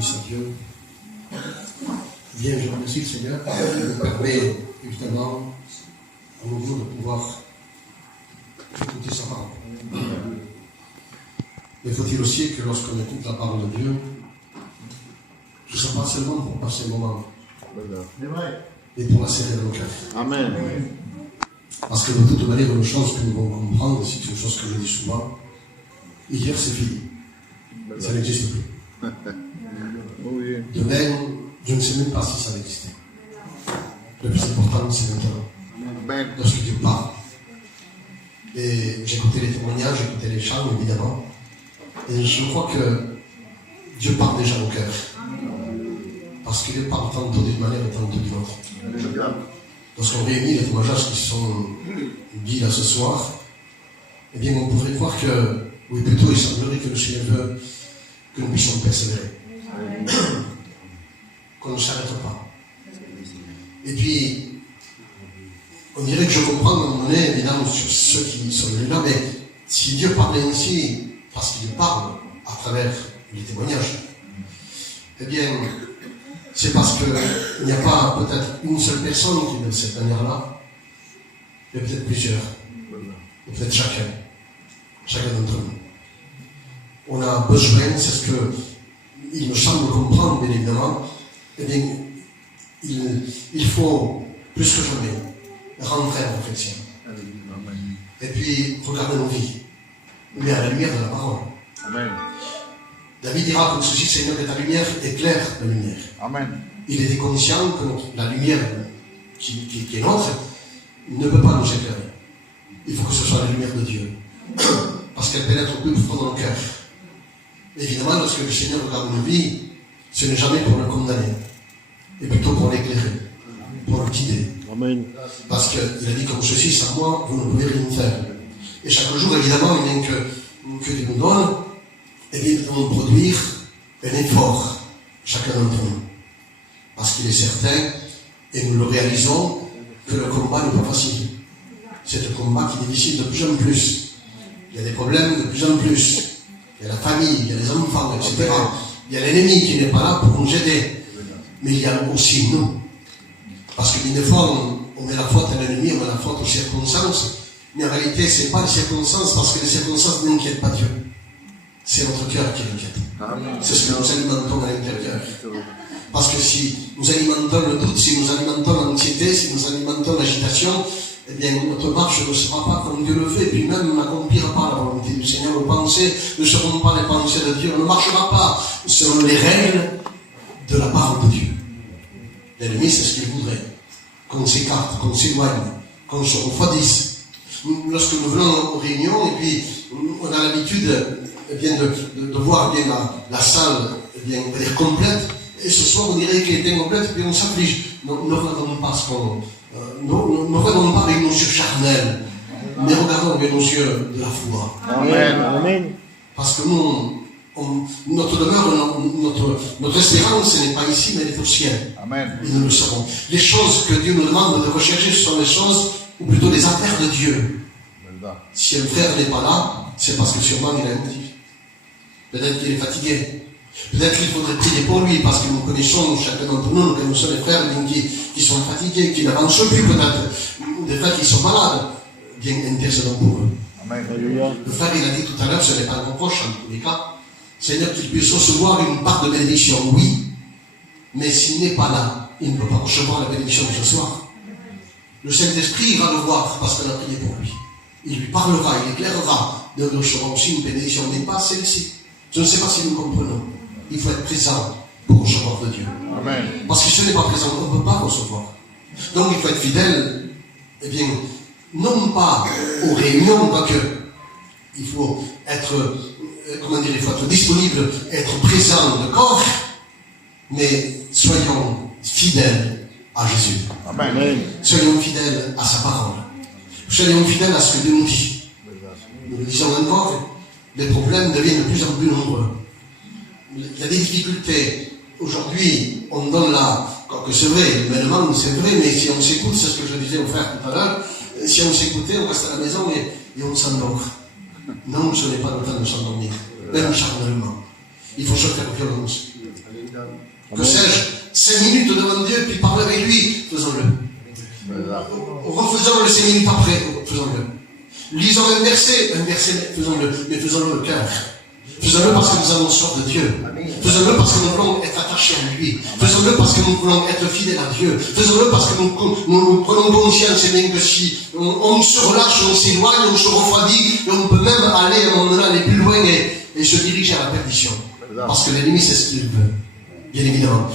bénisse à Dieu. Bien, je remercie le Seigneur qui nous permet, évidemment, à nouveau de pouvoir écouter sa parole. Mais faut-il aussi que lorsqu'on écoute la parole de Dieu, ce ne soit pas seulement pour passer un moment, mais pour la serrer dans nos cœurs. Amen. Parce que de toute manière, une chose que nous devons comprendre, c'est une chose que je dis souvent, hier c'est fini. Ça n'existe plus. Demain, je ne sais même pas si ça va exister. Le plus important, c'est maintenant. Lorsque Dieu parle. Et j'écoutais les témoignages, j'écoutais les chants, évidemment. Et je crois que Dieu parle déjà au cœur. Parce qu'il parle tantôt d'une manière et tantôt d'une autre. Lorsqu'on réunit les témoignages qui sont dits là ce soir, eh bien on pourrait croire que, ou plutôt il semblerait que le Seigneur veut que nous puissions persévérer. Qu'on ne s'arrête pas. Et puis, on dirait que je comprends à un moment donné, évidemment, sur ceux qui sont là, mais si Dieu parlait ainsi, parce qu'il parle à travers les témoignages, eh bien, c'est parce qu'il n'y a pas peut-être une seule personne qui est de cette manière-là, mais peut-être plusieurs, et peut-être chacun d'entre nous. On a besoin, c'est ce que il me semble comprendre, bien évidemment, eh bien, il faut, plus que jamais, rentrer en réflexion. Et puis, regarder nos vies, mais à la lumière de la parole. Amen. David dira comme ceci, Seigneur, que ta lumière éclaire la lumière. Amen. Il était conscient que la lumière qui est nôtre ne peut pas nous éclairer. Il faut que ce soit la lumière de Dieu. Parce qu'elle pénètre plus profond dans le cœur. Évidemment, lorsque le Seigneur regarde nos vies, ce n'est jamais pour le condamner, mais plutôt pour l'éclairer, pour le guider. Amen. Parce qu'il a dit comme ceci, sans moi, vous ne pouvez rien faire. Et chaque jour, évidemment, il vient que Dieu nous donne, et bien, nous devons produire un effort, chacun d'entre nous. Parce qu'il est certain, et nous le réalisons, que le combat n'est pas facile. C'est un combat qui est difficile de plus en plus. Il y a des problèmes de plus en plus. Il y a la famille, il y a les enfants, etc. Il y a l'ennemi qui n'est pas là pour nous aider. Mais il y a aussi nous. Parce que des fois, on met la faute à l'ennemi, on met la faute aux circonstances. Mais en réalité, ce n'est pas les circonstances, parce que les circonstances n'inquiètent pas Dieu. C'est notre cœur qui l'inquiète. C'est ce que nous alimentons à l'intérieur. Parce que si nous alimentons le doute, si nous alimentons l'anxiété, si nous alimentons l'agitation, eh bien, notre marche ne sera pas comme Dieu le fait, puis même n'accomplira pas la volonté du Seigneur. Nos pensées ne seront pas les pensées de Dieu. On ne marchera pas selon les règles de la parole de Dieu. L'ennemi, c'est ce qu'il voudrait. Qu'on s'écarte, qu'on s'éloigne, qu'on se refroidisse. Lorsque nous venons aux réunions, et puis on a l'habitude eh bien, de voir eh bien, la salle eh bien, on va dire complète, et ce soir on dirait qu'elle était complète, et puis on s'afflige. Ne regardons pas ce qu'on... ne regardons pas avec nos yeux charnels, mais regardons avec nos yeux de la foi. Amen. Amen. Parce que nous, notre demeure, notre espérance, ce n'est pas ici, mais elle est au ciel. Amen. Et nous le savons. Les choses que Dieu nous demande de rechercher, ce sont les choses, ou plutôt les affaires de Dieu. Si un frère n'est pas là, c'est parce que sûrement il a un motif. Peut-être qu'il est fatigué. Peut-être qu'il faudrait prier pour lui, parce que nous connaissons, chacun d'entre nous, nous connaissons les frères qui sont fatigués, qui n'avancent plus peut-être, des frères qui sont malades. Bien, intercédons pour eux. Amen. Le frère, il a dit tout à l'heure, ce n'est pas un reproche en tous les cas, Seigneur, qu'il puisse recevoir une part de bénédiction, oui, mais s'il n'est pas là, il ne peut pas recevoir la bénédiction de ce soir. Le Saint-Esprit ira le voir parce qu'on a prié pour lui. Il lui parlera, il éclairera, de recevoir aussi une bénédiction, mais pas celle-ci. Je ne sais pas si nous comprenons. Il faut être présent pour recevoir de Dieu. Amen. Parce que si ce n'est pas présent, on ne peut pas recevoir. Donc il faut être fidèle, eh bien, non pas aux réunions, quoique il faut être, il faut être disponible, être présent de corps, mais soyons fidèles à Jésus. Amen. Soyons fidèles à sa parole. Soyons fidèles à ce que Dieu nous dit. Nous le disons encore, les problèmes deviennent de plus en plus nombreux. Il y a des difficultés. Aujourd'hui, on donne là, que c'est vrai, humainement c'est vrai, mais si on s'écoute, c'est ce que je disais au frère tout à l'heure, si on s'écoutait, on reste à la maison et on s'endort. Non, ce n'est pas le temps de s'endormir, même charnellement. Il faut se faire violence. Que sais-je, 5 minutes devant Dieu, puis parler avec lui, faisons-le. Refaisons-le 5 minutes après, faisons-le. Lisons un verset, faisons-le, mais faisons-le au cœur. Faisons-le parce que nous avons soif de Dieu. Faisons-le parce que nous voulons être attachés à lui. Faisons-le parce que nous voulons être fidèles à Dieu. Faisons-le parce que nous prenons conscience, et bien que si on se relâche, on s'éloigne, on se refroidit, et on peut même aller à un moment donné, aller plus loin et se diriger à la perdition. Parce que l'ennemi, c'est ce qu'il veut. Bien évidemment.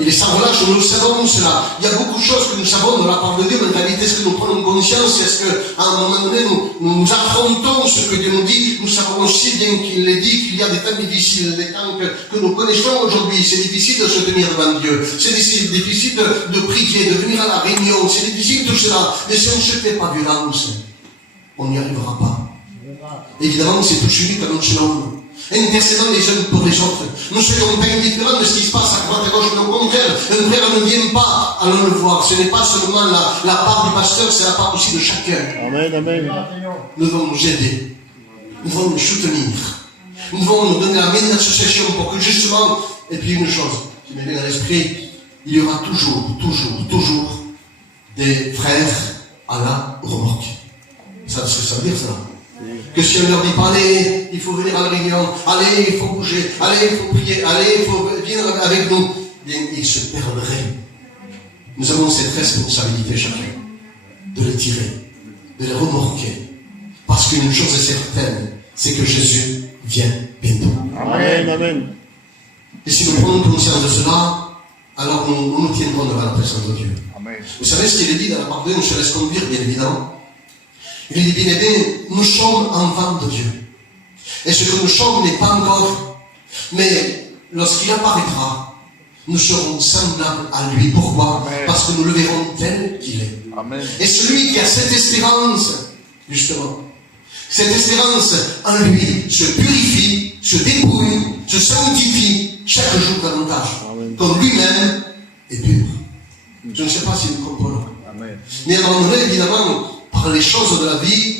Il est sans relâche, nous savons cela. Il y a beaucoup de choses que nous savons de la part de Dieu, mais en réalité, est-ce que nous prenons conscience? Est-ce qu'à un moment donné, nous affrontons ce que Dieu nous dit? Nous savons aussi bien qu'il est dit qu'il y a des temps difficiles, des temps que nous connaissons aujourd'hui. C'est difficile de se tenir devant Dieu. C'est difficile de prier, de venir à la réunion. C'est difficile tout cela. Mais si on ne se fait pas violence, on n'y arrivera pas. Évidemment, c'est tout unique à notre nom. Intercédant les uns pour les autres. Nous ne soyons pas indifférents de ce qui se passe à droite et à gauche, mais au contraire, un frère ne vient pas, allons le voir. Ce n'est pas seulement la part du pasteur, c'est la part aussi de chacun. Amen, amen. Nous devons nous aider. Nous devons nous soutenir. Nous devons nous donner la main d'association pour que justement, et puis une chose qui me vient à l'esprit, il y aura toujours des frères à la remorque. Ça, c'est ce que ça veut dire, ça. Que si on leur dit pas, allez, il faut venir à la réunion, allez, il faut bouger, allez, il faut prier, allez, il faut venir avec nous, bien, ils se perdraient. Nous avons cette responsabilité chacun, de les tirer, de les remorquer. Parce qu'une chose est certaine, c'est que Jésus vient bientôt. Amen, amen. Et si nous prenons conscience de cela, alors nous nous tiendrons devant la présence de Dieu. Amen. Vous savez ce qu'il est dit dans la parole de Dieu, on se laisse conduire, bien évidemment. Il dit bien aimé, nous sommes enfants de Dieu. Et ce que nous sommes n'est pas encore. Mais lorsqu'il apparaîtra, nous serons semblables à lui. Pourquoi? Amen. Parce que nous le verrons tel qu'il est. Amen. Et celui qui a cette espérance, justement, cette espérance en lui se purifie, se dépouille, se sanctifie chaque jour davantage. Amen. Comme lui-même est pur. Je ne sais pas si nous comprenons. Amen. Mais à un moment donné, évidemment, par les choses de la vie,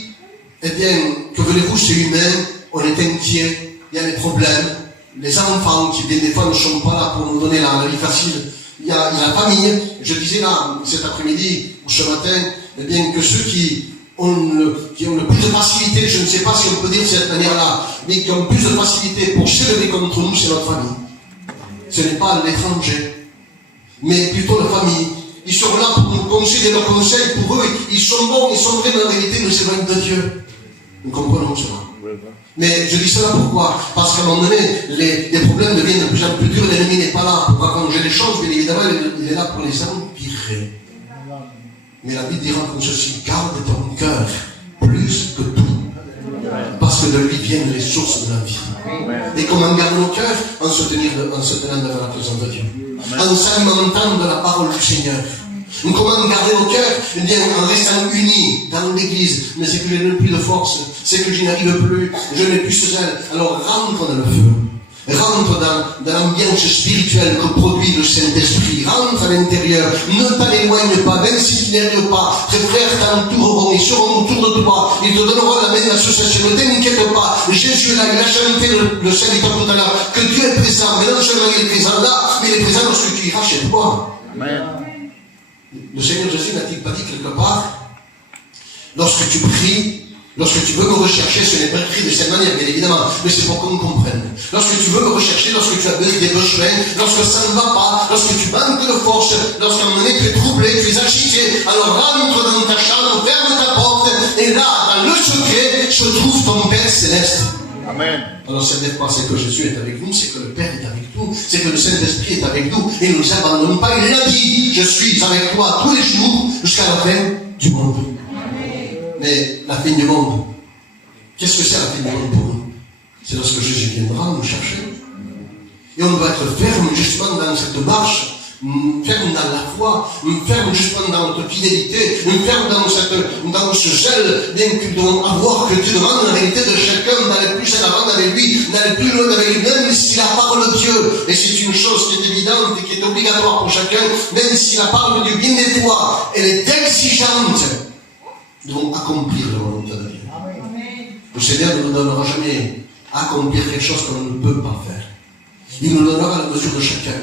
eh bien, que voulez-vous, c'est humain, on est inquiet, il y a des problèmes. Les enfants qui, bien des fois, ne sont pas là pour nous donner la vie facile. Il y a la famille. Je disais là, cet après-midi, ou ce matin, eh bien, que ceux qui ont le plus de facilité, je ne sais pas si on peut dire de cette manière-là, mais qui ont le plus de facilité pour s'élever contre nous, c'est notre famille. Ce n'est pas l'étranger, mais plutôt la famille. Ils sont là pour nous conseiller leurs conseils. Pour eux, ils sont bons, ils sont vrais, mais en réalité, nous s'éloignent de Dieu. Nous comprenons cela. Mais je dis cela pourquoi? Parce qu'à un moment donné, les problèmes deviennent de plus en plus durs. L'ennemi n'est pas là pour arranger les choses, bien évidemment, il est là pour les empirer. Mais la Bible dira comme ceci: garde ton cœur plus que tout. Parce que de lui viennent les sources de la vie. Et comment garder nos cœurs? En se tenant devant la présence de Dieu. En s'alimentant de la parole du Seigneur. Comment garder nos cœurs? Eh bien, en restant unis dans l'église. Mais c'est que je n'ai plus de force, c'est que je n'arrive plus, je n'ai plus ce zèle. Alors rentre dans le feu. Rentre dans l'ambiance spirituelle que produit le Saint-Esprit. Rentre à l'intérieur. Ne t'éloigne pas, même si tu n'y arrives pas. Tes frères t'entoureront, ils seront autour de toi. Ils te donneront la main d'association. Ne t'inquiète pas. Jésus est là, il a chanté le serviteur tout à l'heure, que Dieu est présent. Mais non seulement il est présent là, mais il est présent lorsque tu iras chez toi. Amen. Le Seigneur Jésus n'a-t-il pas dit quelque part, lorsque tu pries, lorsque tu veux me rechercher, ce n'est pas écrit de cette manière, bien évidemment, mais c'est pour qu'on comprenne. Lorsque tu veux me rechercher, lorsque tu as des besoins, lorsque ça ne va pas, lorsque tu manques de force, lorsqu'à un moment donné tu es troublé, tu es agité, alors rentre dans ta chambre, ferme ta porte, et là, dans le secret, se trouve ton Père Céleste. Amen. Alors ça veut dire quoi? C'est que Jésus est avec nous, c'est que le Père est avec nous, c'est que le Saint-Esprit est avec nous, et ne nous abandonne pas. Il l'a dit: je suis avec toi tous les jours jusqu'à la fin du monde. Amen. Mais la fin du monde, qu'est-ce que c'est la fin du monde pour nous? C'est lorsque Jésus viendra nous chercher. Et on doit être ferme justement dans cette marche, ferme dans la foi, ferme justement dans notre fidélité, ferme dans ce zèle bien que nous devons avoir, que Dieu demande en réalité de chacun d'aller plus en avant avec lui, d'aller plus loin avec lui, même si la parole de Dieu, et c'est une chose qui est évidente et qui est obligatoire pour chacun, même si la parole de Dieu, bien des fois, elle est exigeante, nous devons accomplir la volonté de Dieu. Le Seigneur ne nous donnera jamais à accomplir quelque chose qu'on ne peut pas faire. Il nous donnera à la mesure de chacun.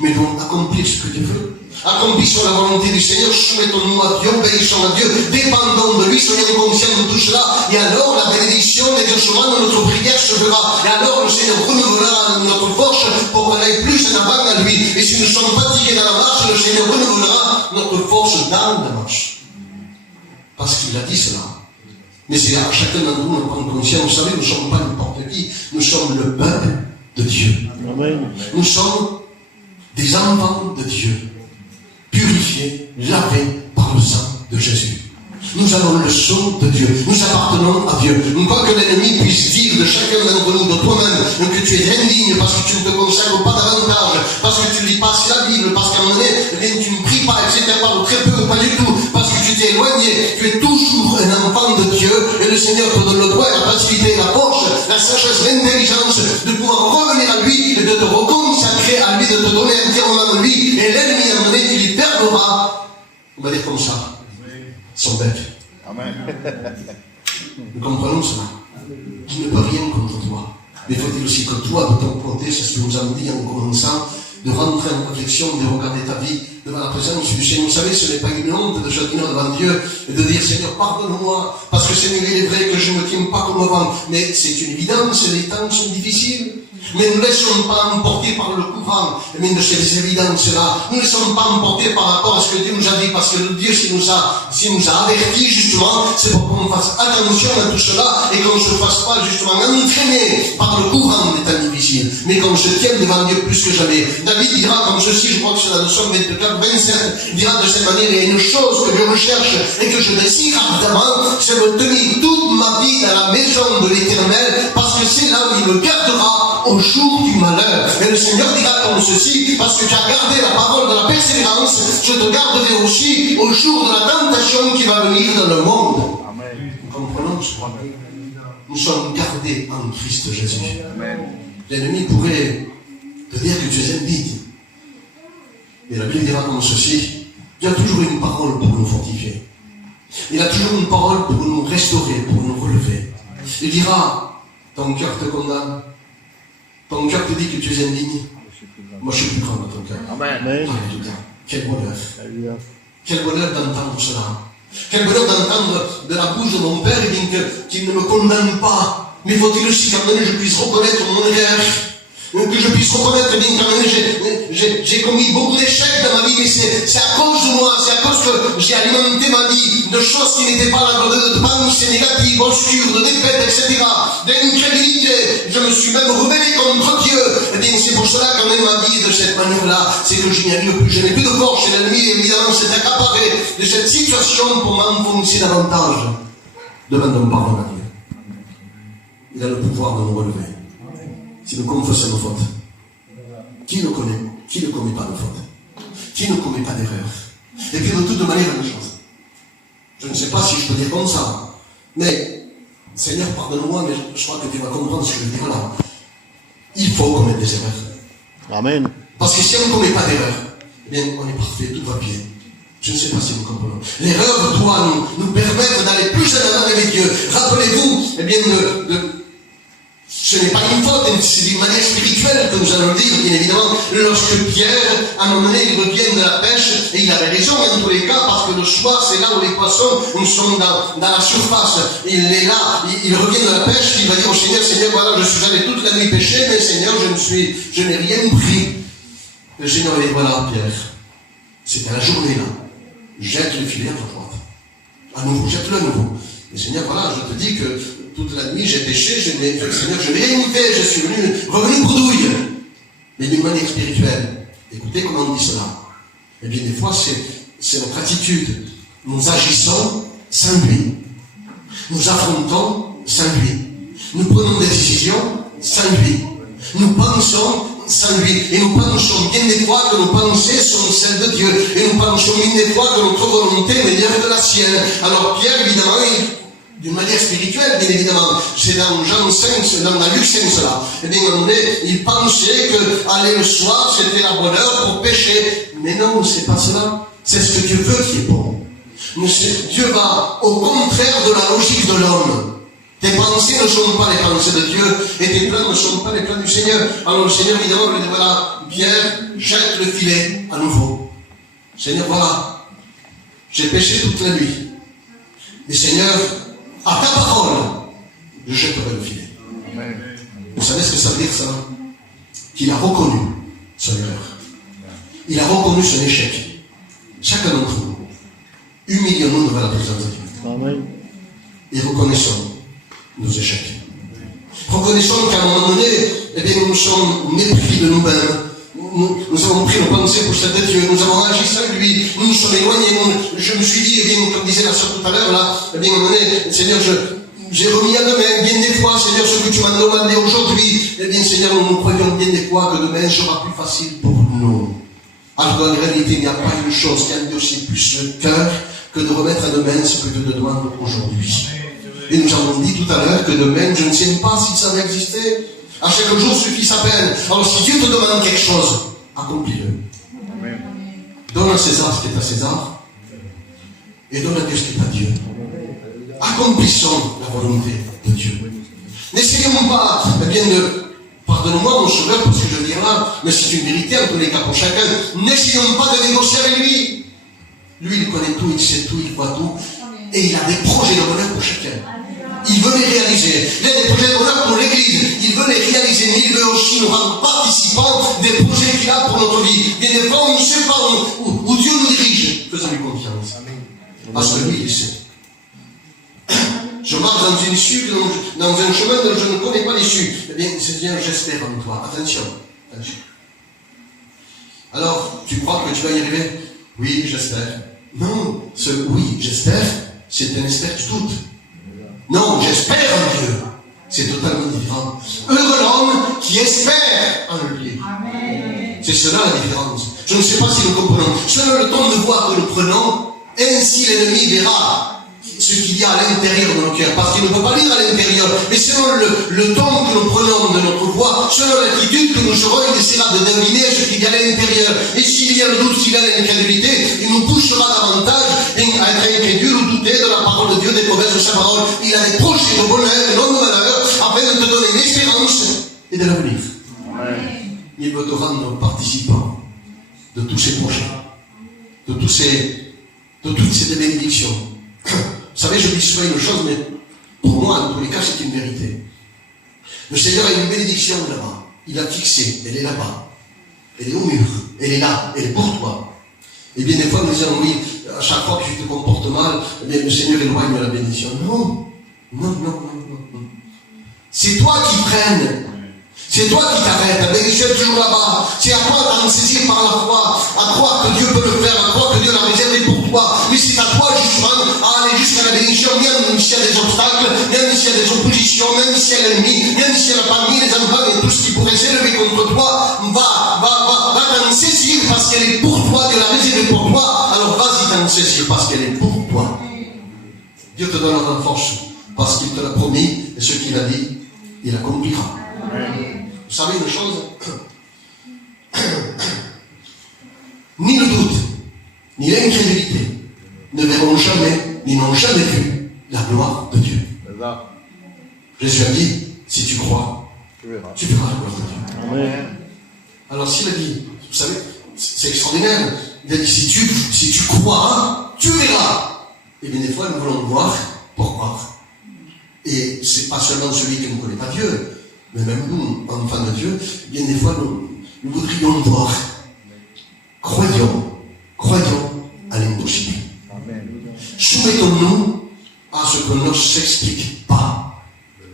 Mais donc, accomplir ce que Dieu veut. Accomplissons la volonté du Seigneur, soumettons-nous à Dieu, obéissons à Dieu, dépendons de lui, soyons conscients de tout cela, et alors la bénédiction d'exaucement de notre prière se fera, et alors le Seigneur renouvellera notre force pour qu'on aille plus en avant à lui, et si nous sommes fatigués dans la marche, le Seigneur renouvellera notre force dans la marche. Parce qu'il a dit cela. Mais c'est à chacun d'entre nous de prendre conscience, vous savez, nous ne sommes pas n'importe qui, nous sommes le peuple de Dieu. Amen. Nous sommes des enfants de Dieu, purifiés, lavés par le sang de Jésus. Nous avons le sceau de Dieu, nous appartenons à Dieu. Quoi que l'ennemi puisse dire de chacun d'entre nous, de toi-même, que tu es indigne parce que tu ne te consacres pas davantage, parce que tu ne lis pas assez la Bible, parce qu'à un moment donné, tu ne pries pas, etc., ou très peu, ou pas du tout, parce que tu t'es éloigné, tu es toujours un enfant de Dieu, et le Seigneur te donne le droit, la facilité, la force, la sagesse, l'intelligence de pouvoir revenir à lui, et de te reconsacrer à lui, de te donner entièrement à lui, et l'ennemi, à un moment donné, il y perdra, on va dire comme ça, son bec. Amen. Nous comprenons cela. Qui ne peut rien contre toi. Mais faut-il aussi que toi, de ton côté, c'est ce que nous avons dit en commençant, de rentrer en réflexion, de regarder ta vie devant la présence du Seigneur. Vous savez, ce n'est pas une honte de se tenir devant Dieu et de dire, Seigneur, pardonne-moi, parce que Seigneur, il est vrai que je ne me tiens pas comme avant. Mais c'est une évidence, les temps sont difficiles. Mais ne nous laissons pas emporter par le courant, mais de ces évidences-là. Nous ne laissons pas emporter par rapport à ce que Dieu nous a dit, parce que Dieu, s'il nous a avertis, justement, c'est pour qu'on fasse attention à tout cela, et qu'on ne se fasse pas, justement, entraîner par le courant des temps difficiles, mais qu'on se tienne devant Dieu plus que jamais. David dira comme ceci, je crois que c'est dans le psaume 24, 27, il dira de cette manière, il y a une chose que je recherche, et que je désire ardemment, c'est de tenir toute ma vie dans la maison de l'Éternel, parce que c'est là où il me gardera au jour du malheur. Et le Seigneur dira comme ceci, parce que tu as gardé la parole de la persévérance, je te garderai aussi au jour de la tentation qui va venir dans le monde. Amen. Nous comprenons ce point. Nous sommes gardés en Christ Jésus. Amen. L'ennemi pourrait te dire que tu es indigne. Mais la Bible dira comme ceci, il y a toujours une parole pour nous fortifier. Il a toujours une parole pour nous restaurer, pour nous relever. Il dira, ton cœur te condamne. Ton cœur te dit que tu es indigne. Moi, je suis plus grand dans ton cœur. Amen. Alléluia. Quel bonheur. Alléluia. Quel bonheur d'entendre cela. Quel bonheur d'entendre de la bouche de mon Père, eh bien, qu'il ne me condamne pas. Mais faut-il aussi qu'à un moment donné, je puisse reconnaître mon erreur. Que je puisse reconnaître bien qu'à un moment donné, j'ai commis beaucoup d'échecs dans ma vie, mais c'est à cause de moi, c'est à cause que j'ai alimenté ma vie de choses qui n'étaient pas là, de pensées négatives, obscures, de défaites, etc., d'incrédulité. Je me suis même rebellé contre Dieu. Eh bien, c'est pour cela qu'en est ma vie de cette manière-là, c'est que je n'y arrive plus, je n'ai plus de force, et l'ennemi, évidemment, s'est accaparé de cette situation pour m'enfoncer davantage devant mon pardon à Dieu. Il a le pouvoir de nous relever. Si nous confessons nos fautes, qui ne commet pas de fautes? Qui ne commet pas d'erreur? Et puis de toute manière, une chose. Je ne sais pas si je peux dire comme ça, mais Seigneur, pardonne-moi, mais je crois que tu vas comprendre ce que je veux dire là. Il faut commettre des erreurs. Amen. Parce que si on ne commet pas d'erreur, eh bien, on est parfait, tout va bien. Je ne sais pas si vous comprenez. L'erreur doit nous permettre d'aller plus en avant avec Dieu. Rappelez-vous, eh bien, ce n'est pas une faute, c'est d'une manière spirituelle que nous allons dire, bien évidemment. Lorsque Pierre, à un moment donné, il revient de la pêche, et il avait raison en tous les cas, parce que le soir, c'est là où les poissons sont dans la surface. Il est là, il revient de la pêche, il va dire au Seigneur, Seigneur, voilà, je suis allé toute la nuit pêcher, mais Seigneur, je n'ai rien pris. Le Seigneur va dire, voilà, Pierre, c'était la journée là. Jette le filet à ta droite. À nouveau, jette-le à nouveau. Et Seigneur, voilà, je te dis que toute la nuit, j'ai péché, Seigneur, je n'ai rien fait, je suis revenu bredouille. Mais d'une manière spirituelle. Écoutez comment on dit cela. Eh bien, des fois, c'est notre attitude. Nous agissons sans lui. Nous affrontons sans lui. Nous prenons des décisions sans lui. Nous pensons sans lui. Et nous pensons bien des fois que nos pensées sont celles de Dieu. Et nous pensons bien des fois que notre volonté est meilleure que la sienne. Alors Pierre, évidemment, d'une manière spirituelle, bien évidemment, c'est dans Jean 5, dans la Luc 5, cela. Et bien, il pensait que aller le soir, c'était la bonne heure pour pécher. Mais non, c'est pas cela. C'est ce que Dieu veut qui est bon. Dieu va au contraire de la logique de l'homme. Tes pensées ne sont pas les pensées de Dieu, et tes plans ne sont pas les plans du Seigneur. Alors le Seigneur, évidemment, lui dit, voilà, Pierre, jette le filet à nouveau. Seigneur, voilà, j'ai péché toute la nuit. Et Seigneur, à ta parole, je jetterai le filet. Amen. Vous savez ce que ça veut dire, ça? Qu'il a reconnu son erreur. Il a reconnu son échec. Chacun d'entre nous, humilions-nous devant la présence de Dieu. Amen. Et reconnaissons nos échecs. Reconnaissons qu'à un moment donné, eh bien, nous nous sommes mépris de nous-mêmes. Nous avons pris nos pensées pour celles de Dieu. Nous avons agi sans lui. Nous nous sommes éloignés. Je me suis dit, eh bien, comme disait la sœur tout à l'heure, là, eh bien, à un moment donné, Seigneur, j'ai remis à demain, bien des fois, Seigneur, ce que tu m'as demandé aujourd'hui, eh bien, Seigneur, nous croyons bien des fois que demain sera plus facile pour nous. Alors, en réalité, il n'y a pas une chose qui endurcit plus le cœur que de remettre à demain ce que Dieu te demande aujourd'hui. Et nous avons dit tout à l'heure que demain, je ne sais pas si ça va exister. À chaque jour suffit sa peine. Alors, si Dieu te demande quelque chose, accomplis-le. Donne à César ce qui est à César, et donne à Dieu ce qui est à Dieu. Accomplissons la volonté de Dieu. N'essayons pas, eh bien, pardonne-moi mon sauveur pour ce que je veux dire là, mais c'est une vérité en tous les cas pour chacun. N'essayons pas de négocier avec lui. Lui, il connaît tout, il sait tout, il voit tout, et il a des projets de bonheur pour chacun. Il veut les réaliser. Il a des projets de bonheur pour l'Église. Il veut les réaliser, mais il veut aussi nous rendre participants des projets qu'il a pour notre vie. Et des fois, on ne sait pas où Dieu nous dirige. Faisons-lui confiance. Parce que lui, il sait. Je marche dans une issue, dans un chemin dont je ne connais pas l'issue. Eh bien, Seigneur, j'espère en toi. Attention. Attention. Alors, tu crois que tu vas y arriver? Oui, j'espère. Non, ce oui, j'espère, c'est un espère du doute. Non, j'espère en Dieu. C'est totalement différent. Heureux l'homme qui espère en lui. C'est cela la différence. Je ne sais pas si nous comprenons. Selon le ton de voix que nous prenons, ainsi l'ennemi verra ce qu'il y a à l'intérieur de nos cœurs. Parce qu'il ne peut pas lire à l'intérieur. Mais selon le ton que nous prenons de notre voix, selon l'attitude que nous aurons, il essaiera de deviner ce qu'il y a à l'intérieur. Et s'il y a le doute, s'il y a l'incrédulité, il nous poussera davantage à être incrédule ou douter de la parole de Dieu, des promesses de sa parole. Il a des projets de bonheur et non de malheur, afin de te donner l'espérance et de l'avenir. Il veut te rendre participant de tous ces projets, de toutes ces bénédictions. Vous savez, je dis souvent une chose, mais pour moi, en tous les cas, c'est une vérité. Le Seigneur a une bénédiction là-bas. Il l'a fixée. Elle est là-bas. Elle est au mur. Elle est là. Elle est pour toi. Et bien, des fois, nous disons, oui, à chaque fois que tu te comportes mal, eh bien, le Seigneur éloigne la bénédiction. Non. Non. C'est toi qui freines. C'est toi qui t'arrêtes. La bénédiction est toujours là-bas. C'est à toi d'en saisir par la foi, à croire que Dieu peut le faire, à croire que Dieu l'a réservé pour toi. Mais c'est à toi, justement, à aller jusqu'à la bénédiction, même s'il y a des obstacles, même s'il y a des oppositions, même s'il y a l'ennemi, même s'il y a la famille, les enfants et tout ce qui pourrait s'élever contre toi, va t'en saisir parce qu'elle est pour toi, Dieu l'a réservé pour toi. Alors vas-y t'en saisir parce qu'elle est pour toi. Dieu te donnera la force parce qu'il te l'a promis et ce qu'il a dit, il accomplira. Vous savez une chose? Ni le doute, ni l'incrédulité ne verront jamais, ni n'ont jamais vu la gloire de Dieu. Jésus a dit, si tu crois, tu verras la gloire de Dieu. Amen. Alors s'il a dit, vous savez, c'est extraordinaire, il a dit, si tu crois, tu verras. Et bien des fois, nous voulons voir pour croire. Et c'est pas seulement celui qui ne connaît pas Dieu, mais même nous, enfants de Dieu, bien des fois, nous voudrions voir. Croyons à l'impossible. Soumettons-nous à ce qu'on ne s'explique pas.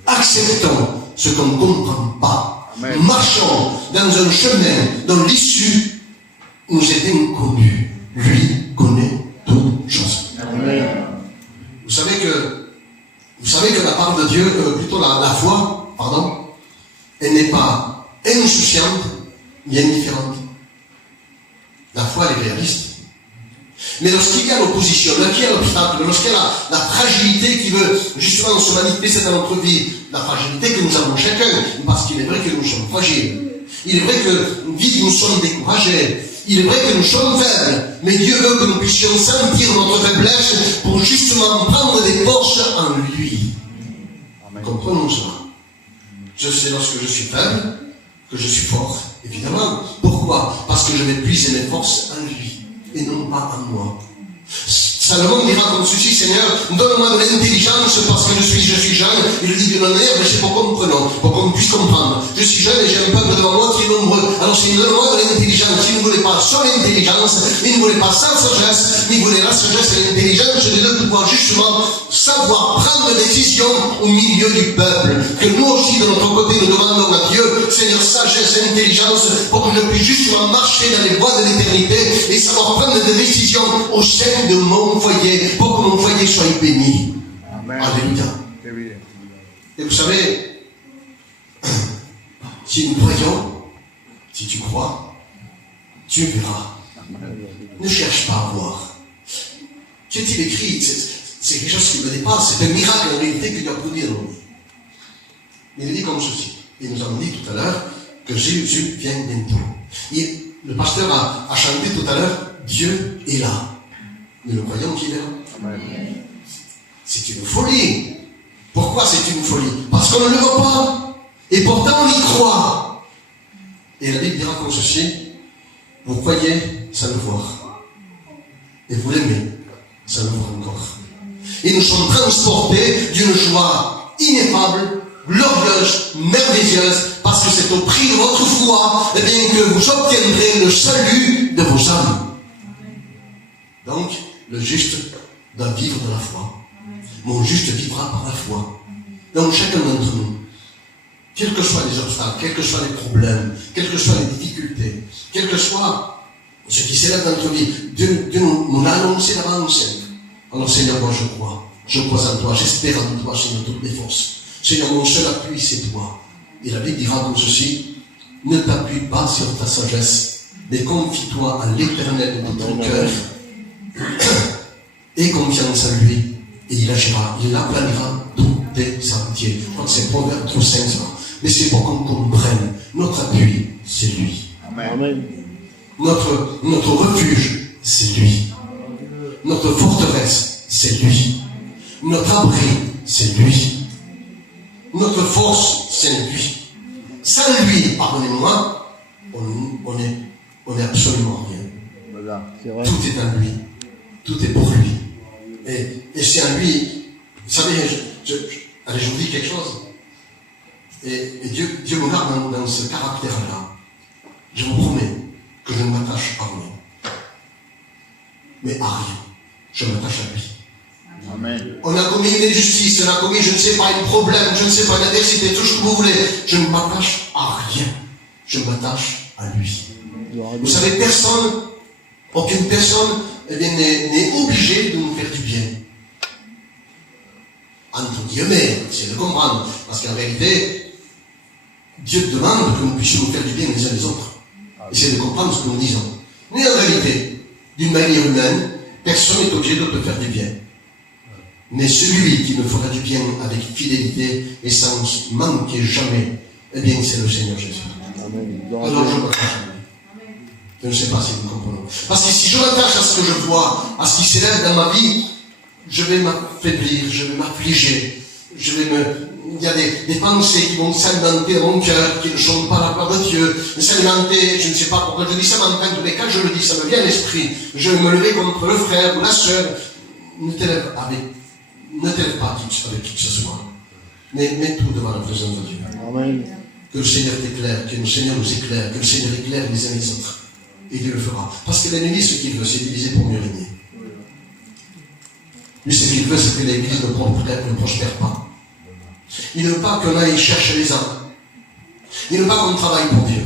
Acceptons ce qu'on ne comprend pas. Amen. Marchons dans un chemin dont l'issue nous est inconnue. Lui connaît toutes choses. Amen. Vous savez que la parole de Dieu, plutôt la foi, elle n'est pas insouciante, ni indifférente. La foi, elle est réaliste. Mais lorsqu'il y a l'opposition, lorsqu'il y a l'obstacle, lorsqu'il y a la fragilité qui veut justement se manifester dans notre vie, la fragilité que nous avons chacun, parce qu'il est vrai que nous sommes fragiles. Il est vrai que vite nous sommes découragés. Il est vrai que nous sommes faibles. Mais Dieu veut que nous puissions sentir notre faiblesse pour justement prendre des forces en lui. Comprenons cela. Je sais lorsque je suis faible, que je suis fort, évidemment. Pourquoi? Parce que je vais puiser mes forces en lui, et non pas en moi. Salomon dira comme ceci: Seigneur, donne-moi de l'intelligence parce que je suis jeune. Il lui dit de l'honneur, mais c'est pour qu'on puisse comprendre. Je suis jeune et j'ai un peuple devant moi qui est nombreux. Alors s'il donne-moi de l'intelligence, il ne voulait pas son intelligence, il ne voulait pas sa sagesse, mais il voulait la sagesse et l'intelligence de Dieu pour pouvoir justement savoir prendre des décisions au milieu du peuple. Que nous aussi, de notre côté, nous demandons à Dieu, Seigneur, sagesse et intelligence pour que je puisse justement marcher dans les voies de l'éternité et savoir prendre des décisions au sein de mon foyer, pour que mon foyer soit béni. Amen. Alléluia. Alléluia. Et vous savez, si nous croyons, si tu crois, tu verras. Ne cherche pas à voir. Qu'est-il écrit? C'est quelque chose qui me dépasse. C'est un miracle en réalité que Dieu a produit dans nos vies. Il dit comme ceci. Et nous avons dit tout à l'heure que Jésus vient bientôt. Et le pasteur a chanté tout à l'heure, Dieu est là. Nous le croyons qu'il est là. Amen. C'est une folie. Pourquoi c'est une folie? Parce qu'on ne le voit pas. Et pourtant on y croit. Et la Bible dira comme ceci: vous croyez sans le voir. Et vous l'aimez sans le voir encore. Et nous sommes transportés d'une joie ineffable, glorieuse, merveilleuse, parce que c'est au prix de votre foi, eh bien, que vous obtiendrez le salut de vos âmes. Donc, le juste doit vivre de la foi. Mon juste vivra par la foi. Donc, chacun d'entre nous, quels que soient les obstacles, quels que soient les problèmes, quelles que soient les difficultés, quel que soit ce qui s'élève dans notre vie, Dieu nous l'a annoncé d'avance. Alors, Seigneur, moi je crois en toi, j'espère en toi, Seigneur, toutes mes forces. Seigneur, mon seul appui, c'est toi. Et la Bible dira comme ceci: ne t'appuie pas sur ta sagesse, mais confie-toi à l'Éternel de ton cœur. Et confiance en lui, et il agira, il aplanira tous tes sentiers. Je crois que c'est Proverbe 5. Mais c'est pour qu'on comprenne, notre appui, c'est lui. Amen. Notre refuge, c'est lui. Notre forteresse, c'est lui. Notre abri, c'est lui. Notre force, c'est lui. Sans lui, pardonnez-moi, on est absolument rien. Voilà, c'est vrai. Tout est en lui. Tout est pour lui. Et c'est en lui. Vous savez, allez, je vous dis quelque chose. Et Dieu me garde dans ce caractère-là. Je vous promets que je ne m'attache à rien. Mais à rien. Je m'attache à lui. Amen. On a commis une injustice, on a commis, je ne sais pas, un problème, je ne sais pas, une adversité, tout ce que vous voulez. Je ne m'attache à rien. Je m'attache à lui. Vous savez, aucune personne, eh bien, n'est obligée de nous faire du bien. Entre guillemets, c'est de comprendre. Parce qu'en réalité, Dieu demande que nous puissions nous faire du bien les uns les autres. Essayez de comprendre ce que nous disons. Mais en réalité, d'une manière humaine, personne n'est obligé de te faire du bien. Mais celui qui me fera du bien avec fidélité et sans manquer jamais, eh bien, c'est le Seigneur Jésus. Amen. Alors je m'attache à lui. Je ne sais pas si vous comprenez. Parce que si je m'attache à ce que je vois, à ce qui s'élève dans ma vie, je vais m'affaiblir, je vais m'affliger, il y a des pensées qui vont s'alimenter dans mon cœur, qui ne sont pas la part de Dieu, s'alimenter, je ne sais pas pourquoi je dis ça, mais en tous les cas, je le dis, ça me vient à l'esprit. Je vais me lever contre le frère ou la sœur. Ne t'élève pas avec qui que ce soit. Mais mets tout devant la présence de Dieu. Amen. Que le Seigneur t'éclaire, que le Seigneur nous éclaire, que le Seigneur éclaire les uns les autres. Et Dieu le fera. Parce que l'ennemi, ce qu'il veut, c'est diviser pour mieux régner. Lui, ce qu'il veut, c'est que l'Église ne prospère pas. Il ne veut pas qu'on aille chercher les âmes. Il ne veut pas qu'on travaille pour Dieu.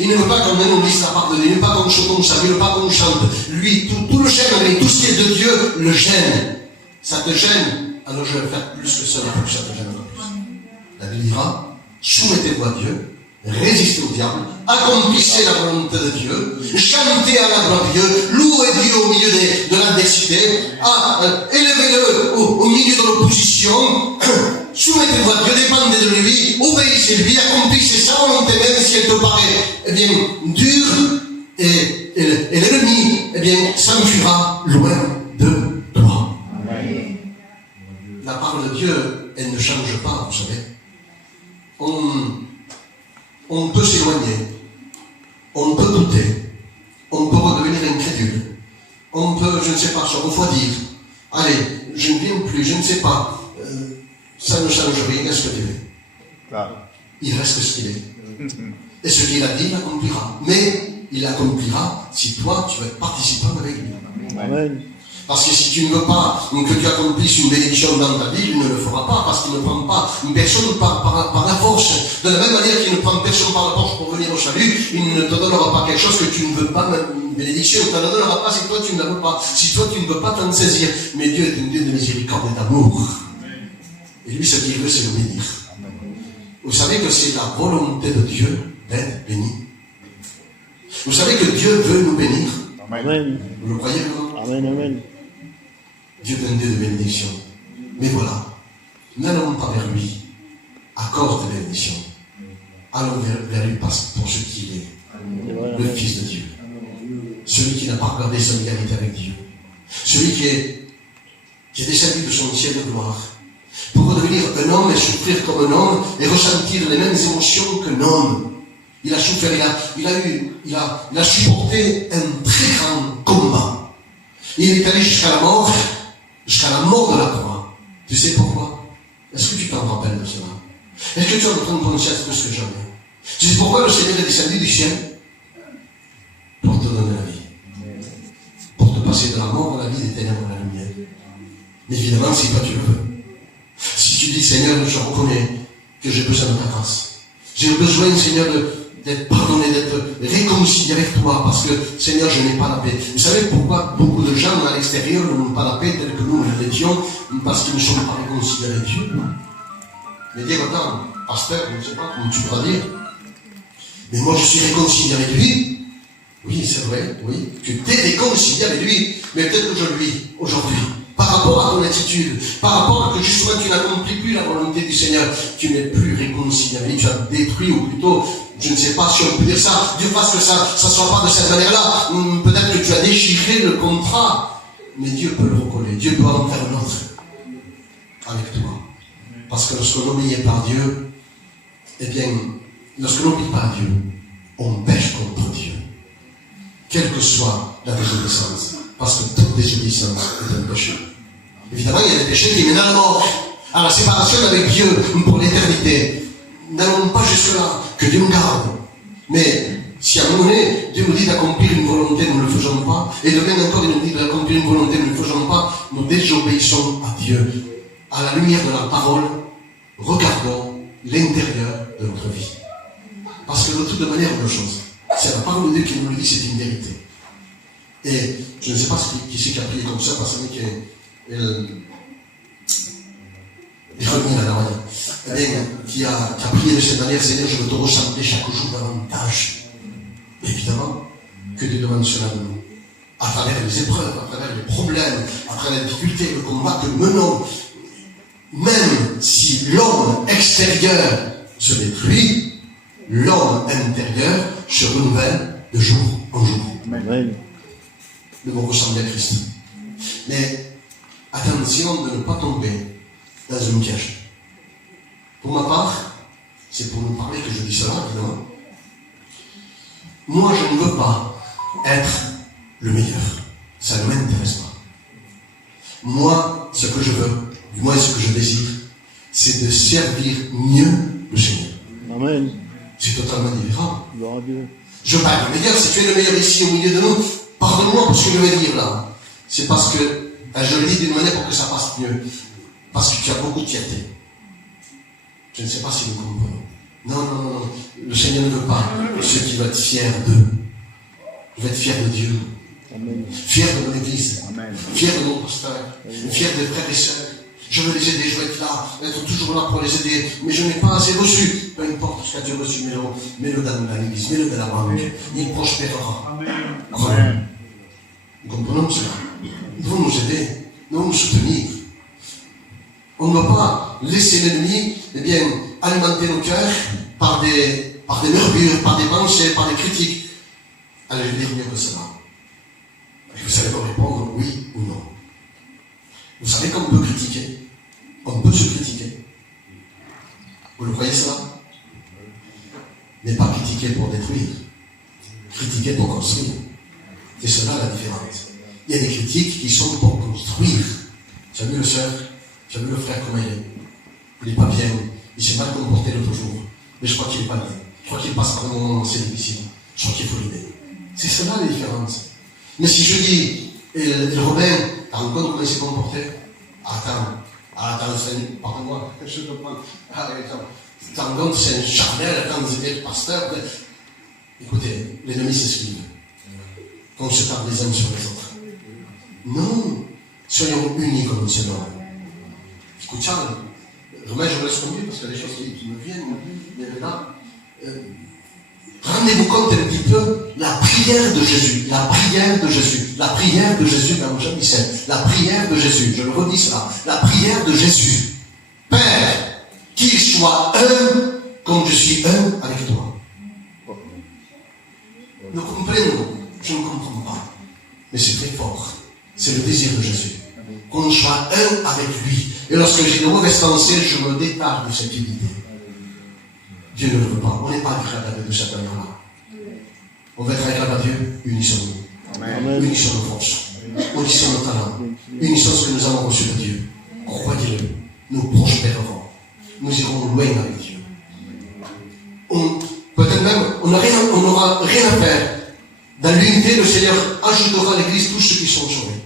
Il ne veut pas qu'on énoblisse la part de Dieu. Il ne veut pas qu'on chante, il ne veut pas qu'on chante. Lui, tout le gêne, mais tout ce qui est de Dieu, le gêne. Ça te gêne, alors je vais faire plus que cela pour que ça te gêne encore plus. La Bible dira, soumettez-vous à Dieu, résistez au diable, accomplissez la volonté de Dieu, chantez à la gloire de Dieu, louez Dieu au milieu de l'adversité, élevez-le au milieu de l'opposition, soumettez-vous à Dieu, dépendez de lui, obéissez-lui, accomplissez sa volonté, même si elle te paraît, eh bien, dure, et l'ennemi, eh bien, s'enfuira loin de toi. La parole de Dieu, elle ne change pas. douter, on peut redevenir incrédule, on peut, je ne sais pas, se refroidir. Allez, je ne viens plus, je ne sais pas, ça ne change rien à ce que tu es. Là. Il reste ce qu'il est. Et ce qu'il a dit, il l'accomplira. Mais il l'accomplira si toi, tu vas être participant avec lui. Amen. Parce que si tu ne veux pas que tu accomplisses une bénédiction dans ta vie, il ne le fera pas, parce qu'il ne prend pas une personne par la force. De la même manière qu'il ne prend personne par la force pour venir au salut, il ne te donnera pas quelque chose que tu ne veux pas, une bénédiction, il ne te la donnera pas si toi tu ne la veux pas, si toi tu ne veux pas t'en saisir. Mais Dieu est un Dieu de miséricorde et d'amour. Et lui, ce qu'il veut, c'est le bénir. Vous savez que c'est la volonté de Dieu d'être béni. Vous savez que Dieu veut nous bénir. Amen. Vous le croyez, vous? Amen, amen. Dieu est un Dieu de bénédiction. Mais voilà, n'allons pas vers lui à cause de bénédiction. Allons vers lui pour ce qu'il est. Le Fils de Dieu. Celui qui n'a pas regardé son égalité avec Dieu. Celui qui est descendu de son ciel de gloire. Pour redevenir un homme et souffrir comme un homme et ressentir les mêmes émotions qu'un homme. Il a souffert, il a supporté un très grand combat. Et il est allé jusqu'à la mort de la croix. Tu sais pourquoi? Est-ce que tu t'en rappelles de cela? Est-ce que tu as prendre conscience de ce que j'en ai? Tu sais pourquoi le Seigneur est descendu du ciel? Pour te donner la vie. Pour te passer de la mort à la vie, des ténèbres à la lumière. Mais évidemment, si toi tu le veux. Si tu dis, Seigneur, je reconnais que j'ai besoin de ta grâce. J'ai besoin, Seigneur, d'être pardonné, d'être réconcilié avec toi, parce que, Seigneur, je n'ai pas la paix. Vous savez pourquoi beaucoup de gens à l'extérieur n'ont pas la paix telle que nous l'étions? Parce qu'ils ne sont pas réconciliés avec Dieu. Mais dire, attends, pasteur, je ne sais pas comment tu pourras dire, mais moi je suis réconcilié avec lui. Oui, c'est vrai, oui, tu t'es réconcilié avec lui, mais peut-être aujourd'hui, par rapport à ton attitude, par rapport à que justement tu n'accomplis plus la volonté du Seigneur, tu n'es plus réconcilié avec lui, tu as détruit, ou plutôt, je ne sais pas si on peut dire ça, Dieu fasse que ça ne soit pas de cette manière-là, peut-être que tu as déchiré le contrat, mais Dieu peut le recoller, Dieu peut en faire un autre avec toi. Parce que lorsqu'on n'obéit pas à Dieu, eh bien, lorsqu'on n'obéit pas à Dieu, on pêche contre Dieu. Quelle que soit la désobéissance. Parce que toute désobéissance est un péché. Évidemment, il y a des péchés qui mènent à la mort, à la séparation avec Dieu pour l'éternité. N'allons pas jusque-là, que Dieu nous garde. Mais si à un moment donné, Dieu nous dit d'accomplir une volonté, nous ne le faisons pas, et demain encore, il nous dit d'accomplir une volonté, nous ne le faisons pas, nous désobéissons à Dieu. À la lumière de la parole, regardons l'intérieur de notre vie. Parce que de toute manière, une chose, c'est la parole de Dieu qui nous le dit, c'est une vérité. Et je ne sais pas qui c'est qui a prié comme ça, parce que qui a prié de cette manière, Seigneur, je veux te ressembler chaque jour davantage. Évidemment, que Dieu demande cela de nous. À travers les épreuves, à travers les problèmes, à travers les difficultés, le combat que nous menons, même si l'homme extérieur se détruit, l'homme intérieur se renouvelle de jour en jour. Amen. Nous devons ressembler à Christ. Mais attention de ne pas tomber dans un piège. Pour ma part, c'est pour nous parler que je dis cela, évidemment. Moi, je ne veux pas être le meilleur. Ça ne m'intéresse pas. Moi, ce que je veux, du moins ce que je désire, c'est de servir mieux le Seigneur. Amen. C'est totalement différent. Gloire à Dieu. Je parle de meilleur, si tu es le meilleur ici au milieu de nous, pardonne-moi pour ce que je vais dire là. C'est parce que, je le dis d'une manière pour que ça passe mieux. Parce que tu as beaucoup de fierté. Je ne sais pas si nous comprenons. Non. Le Seigneur ne veut pas ceux qui veulent être fiers d'eux. Je veux être fier de Dieu. Amen. Fier de mon Église. Amen. Fier de mon pasteur. Fier des frères et sœurs. Je veux les aider, je veux être là, être toujours là pour les aider. Mais je n'ai pas assez reçu. Peu importe ce qu'a Dieu reçu, mets-le dans l'Église, mets-le dans la banque. Il prospérera. Amen. Nous comprenons cela. Nous devons nous aider, nous devons nous soutenir. On ne doit pas laisser l'ennemi, alimenter nos cœurs par des murmures, par des pensées, par des critiques. Allez, je vais dire mieux que cela. Et vous savez me répondre oui ou non. Vous savez qu'on peut critiquer. On peut se critiquer. Vous le croyez cela? Mais pas critiquer pour détruire. Critiquer critiquer pour construire. C'est cela la différence. Il y a des critiques qui sont pour construire. Tu as vu le soeur, tu as vu le frère comment il est. Il n'est pas bien, il s'est mal comporté l'autre jour. Mais je crois qu'il n'est pas bien. Je crois qu'il passe par un moment assez difficile. Je crois qu'il faut l'aider. C'est cela la différence. Mais si je dis, et le Robin, t'as rendu compte comment il s'est comporté? Attends, pardonne-moi, je te prends. T'as rendu compte, c'est un charnel, quand vous êtes pasteur. Écoutez, l'ennemi, c'est ce qu'il veut. Qu'on se parle les uns sur les autres. Non, soyons unis comme nous sommes. Écoute, Charles, Romain, je me laisse conduire parce qu'il y a des choses qui me viennent. Mais là, rendez-vous compte un petit peu la prière de Jésus. La prière de Jésus. La prière de Jésus dans Jean-Michel. La prière de Jésus. Je le redis cela. La prière de Jésus. Père, qu'il soit un comme je suis un avec toi. Nous comprenons. Je ne comprends pas. Mais c'est très fort. C'est le désir de Jésus. Qu'on soit un avec lui. Et lorsque j'ai de mauvaises pensées, je me détache de cette unité. Dieu ne le veut pas. On n'est pas agréable de cette manière-là. On veut être agréable à Dieu, unissons-nous. Amen. Unissons nos forces. Unissons nos talents. Unissons ce que nous avons reçu de Dieu. Croyez-le. Nous prospérerons. Nous irons loin avec Dieu. Peut-être même, on n'aura rien à faire. Dans l'unité, le Seigneur ajoutera à l'Église tous ceux qui sont sauvés.